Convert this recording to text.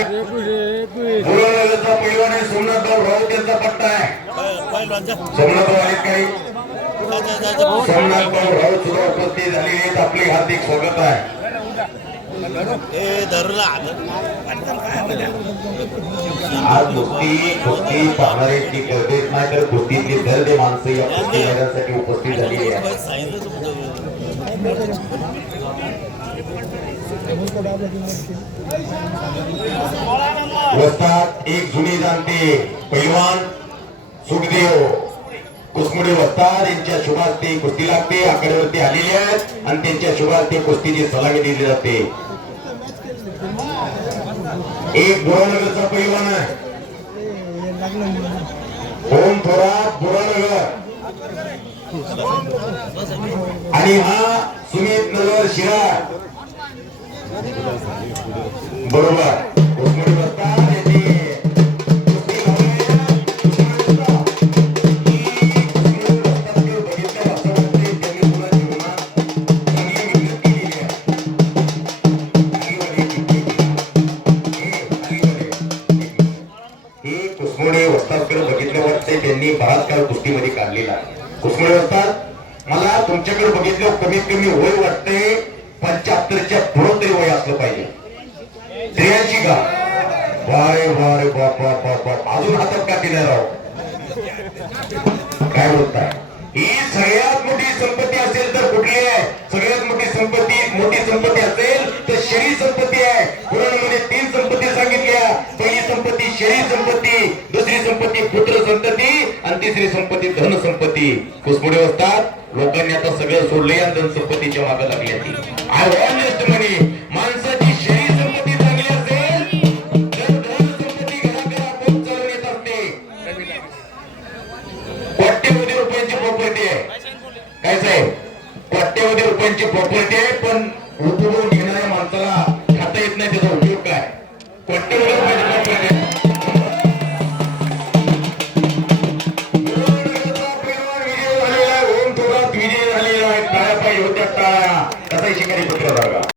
बुरानगरचा पैलवान आहे सोमनाथराव राऊत यांचा पट्टा आहे. सोमनाथराव आहेत काही सोमनाथराव राऊत सुद्धा उपस्थित झालेले आहेत. आपले हार्दिक स्वागत आहे. आज कुस्ती पाहणाऱ्यांची गर्दीच नाही तर कुस्तीतली दर्द माणसं या कुस्ती मैदानासाठी उपस्थित झालेली आहेत. वस्ताद एक जुनी जाणते पैलवान सुखदेव कुसमुडे वस्ताद यांच्या शुभास्ते कुस्ती लागते. आकड्यावरती आलेले आहेत आणि त्यांच्या शुभास्ते कुस्तीची सलामी दिली जाते. एक बुरानगरचा पैलवान आहे ओम थोरात बुरानगर आणि हा सुमित नगर शिराळ बरोबर. कुसमुडे वस्ताद त्यांनी बराच काळ कुस्तीमध्ये काढलेला आहे. कुसमुडे वस्ताद मला तुमच्याकडे बघितलं कमीत कमी वय वाटतंय 75च्या पुढे तरी वय असलं पाहिजे. 83 का वारे वारे बाप बाप बाप बाप अजून हातात का दिला राव काय बोलताय. ही सगळ्यात मोठी संपत्ती असेल तर कुठली आहे. सगळ्यात मोठी संपत्ती असेल तर शरीर संपत्ती आहे. पुराणामध्ये 3 संपत्ती सांगितल्या. पहिली संपत्ती शरीर संपत्ती, दुसरी संपत्ती पुत्र संतती आणि तिसरी संपत्ती धन संपत्ती. कुसमुडे वस्ताद लोकांनी आता सगळं सोडले आणि धन संपत्तीच्या मागे लागली होती. आय ऑनेस्ट म्हणे माणसाची शरीर संपत्ती चांगली असेल तर धन संपत्ती घराघरात चालून येत असते. कोट्यवधी रुपयांची प्रॉपर्टी आहे काय साहेब. कोट्यवधी रुपयांची प्रॉपर्टी आहे पण उपभोग घेणाऱ्या माणसाला खाता येत नाही. त्याचा उपयोग काय. कोट्यवधी रुपयांची प्रॉपर्टी